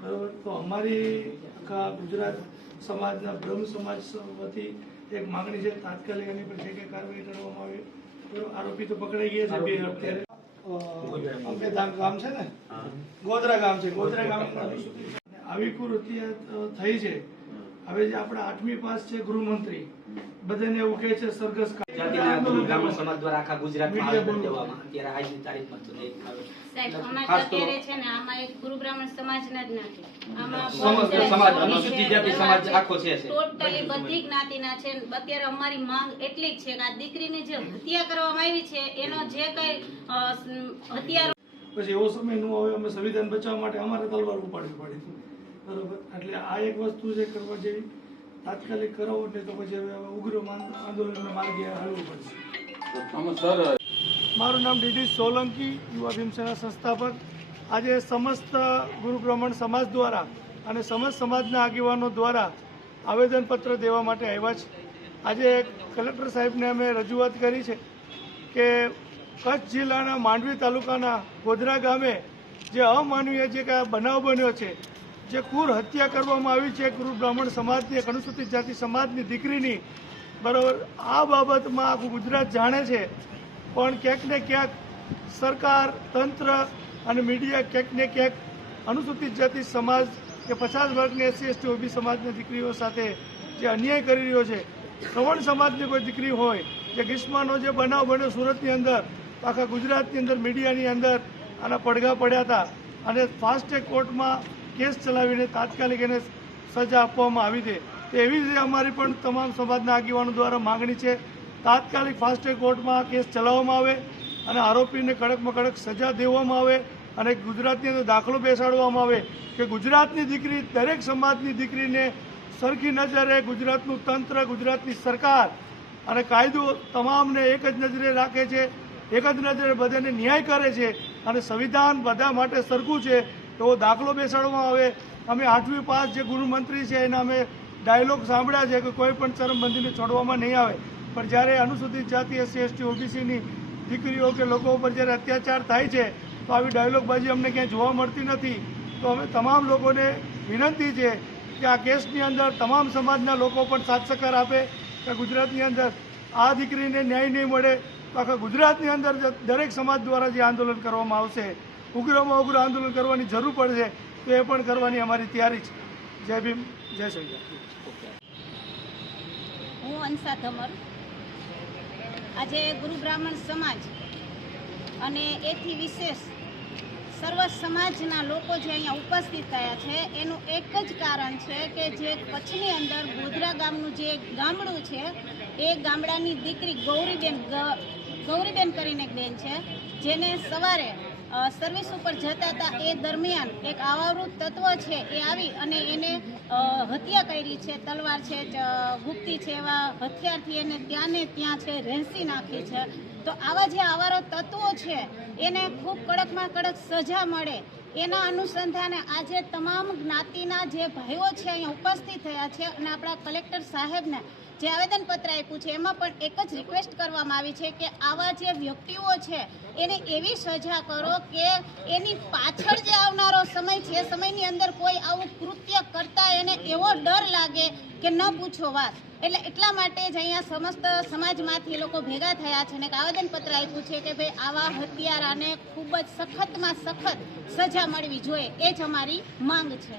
બરાબર? તો અમારી આખા ગુજરાત સમાજના બ્રહ્મ સમાજ વતી એક માંગણી છે તાત્કાલિક એની પર જે કંઈ કાર્યવાહી કરવામાં આવે બરાબર? આરોપી તો પકડાઈ ગયા છે બે અત્યારે અ, ગામ છે ને? ગોધરા ગામ છે ગોધરા ગામ. આવી કુરૃતિ થઈ છે. હવે જે આપણા આઠમી પાસ છે ગૃહમંત્રી બધાને એવું કહે છે સરઘસ સમાજ દ્વારા આખા ગુજરાતમાં આવેદન દેવામાં અત્યારે આજની તારીખમાં તો એક આવે. સાહેબ અમારે ખાસ તો અત્યારે છે ને આમાં એક ગુરુ બ્રાહ્મણ સમાજના જ નથી આમાં સમસ્ત બહુ સમાજ, બધા અનુસૂચિત છે, જાતિ સમાજ આખો છે, છે. ટોટલી બધી જ્ઞાતિના છે અત્યારે અમારી માંગ એટલી જ છે કે આ દીકરીની જે હત્યા કરવામાં આવી છે એનો જે કઈ અ, હત્યારો પછી એવો સમયનું હવે અમે સંવિધાન બચાવવા માટે અમારે તલવાર ઉપાડવી પડી. બરોબર? એટલે આ એક વસ્તુ છે કરવા જેવી તાત્કાલિક કરાવો ને તો પછી હવે ઉગ્ર માન- આંદોલનના માર્ગે હાલવું પડશે. મારું નામ ડીડી સોલંકી યુવા ભીમસેના સંસ્થાપક. આજે સમસ્ત ગુરુ બ્રાહ્મણ સમાજ દ્વારા અને સમસ્ત સમાજના આગેવાનો દ્વારા આવેદનપત્ર દેવા માટે આવ્યા છે. આજે કલેક્ટર સાહેબને અમે રજૂઆત કરી છે કે કચ્છ જિલ્લાના માંડવી તાલુકાના ગોધરા ગામે જે અમાનવીય જે કાંઈ બનાવ બન્યો છે જે ક્રૂર હત્યા કરવામાં આવી છે ગુરુ બ્રાહ્મણ સમાજની, એક અનુસૂચિત જાતિ સમાજની દીકરીની, બરાબર? આ બાબતમાં આખું ગુજરાત જાણે છે. પણ ક્યાંક ને ક્યાંક સરકાર, તંત્ર અને મીડિયા ક્યાંક ને ક્યાંક અનુસૂચિત જાતિ સમાજ કે પચાસ વર્ગની એસસી, એસટી, ઓબી સમાજની દીકરીઓ સાથે જે અન્યાય કરી રહ્યો છે. શ્રવણ સમાજની કોઈ દીકરી હોય, જે ગ્રીષ્માનો જે બનાવ બન્યો સુરતની અંદર આખા ગુજરાતની અંદર, મીડિયાની અંદર આના પડઘા પડ્યા હતા. અને ફાસ્ટ ટ્રેક કોર્ટમાં કેસ ચલાવીને તાત્કાલિક એને સજા આપવામાં આવી છે. એવી જ અમારી પણ તમામ સમાજના આગેવાનો દ્વારા માંગણી છે, તાત્કાલિક ફાસ્ટ કોર્ટમાં કેસ ચલાવવામાં આવે અને આરોપીને કડકમાં કડક સજા દેવામાં આવે અને ગુજરાતની અંદર દાખલો બેસાડવામાં આવે કે ગુજરાતની દીકરી દરેક સમાજની દીકરીને સરખી નજરે ગુજરાતનું તંત્ર, ગુજરાતની સરકાર અને કાયદો તમામને એક જ નજરે રાખે છે, એક જ નજરે બધાને ન્યાય કરે છે અને સંવિધાન બધા માટે સરખું છે એવો દાખલો બેસાડવામાં આવે. અમે આઠમી પાસ જે ગૃહમંત્રી છે, એના અમે ડાયલોગ સાંભળ્યા છે કે કોઈ પણ ચરમબંધીને છોડવામાં નહીં આવે. પણ જ્યારે અનુસૂચિત જાતિ એસસી, એસટી ઓબીસીની દીકરીઓ કે લોકો ઉપર જ્યારે અત્યાચાર થાય છે, તો આવી ડાયલોગબાજી અમને ક્યાંય જોવા મળતી નથી. તો અમે તમામ લોકોને વિનંતી છે કે આ કેસની અંદર તમામ સમાજના લોકો પણ સાથ સહકાર આપે, કે ગુજરાતની અંદર આ દીકરીને ન્યાય નહીં મળે, તો આખા ગુજરાતની અંદર દરેક સમાજ દ્વારા જે આંદોલન કરવામાં આવશે ઉગ્રમાં ઉગ્ર આંદોલન કરવાની જરૂર પડશે તો એ પણ કરવાની અમારી તૈયારી છે. જય ભીમ, જય સંવિધાન હું અંશા ધમર. આજે ગુરુ બ્રાહ્મણ સમાજ અને એથી વિશેષ સર્વ સમાજના લોકો જે અહીંયા ઉપસ્થિત થયા છે, એનું એક જ કારણ છે કે જે કચ્છની અંદર ગોધરા ગામનું જે ગામડું છે, એ ગામડાની દીકરી ગૌરીબેન ગૌરીબેન કરીને એક બેન છે, જેને સવારે સર્વિસ ઉપર જતા હતા એ દરમિયાન એક આવાવૃત તત્વ છે એ આવી અને એને હત્યા કરી છે, તલવાર છે ગુપ્તી છે એવા હથિયારથી એને ત્યાં ને ત્યાં છે, રેંસી નાખી છે. તો આવા જે આવારો તત્વો છે, એને ખૂબ કડકમાં કડક સજા મળે. એના અનુસંધાને આજે તમામ જ્ઞાતિના જે ભાઈઓ છે અહીંયા ઉપસ્થિત થયા છે અને આપણા કલેક્ટર સાહેબને જે આવેદનપત્ર આપ્યું છે, એમાં પણ એક જ રિક્વેસ્ટ કરવામાં આવી છે કે આવા જે વ્યક્તિઓ છે, એને એવી સજા કરો કે એની પાછળ જે આવનારો સમય છે સમયની અંદર કોઈ આવું કૃત્ય કરતા એને એવો ડર લાગે કે ન પૂછો વાત. એટલે એટલા માટે જ અહીંયા સમસ્ત સમાજમાંથી લોકો ભેગા થયા છે અને એક આવેદનપત્ર આપ્યું છે કે ભાઈ આવા હત્યારાને ખૂબ જ સખતમાં સખત સજા મળવી જોઈએ. એ જ અમારી માંગ છે.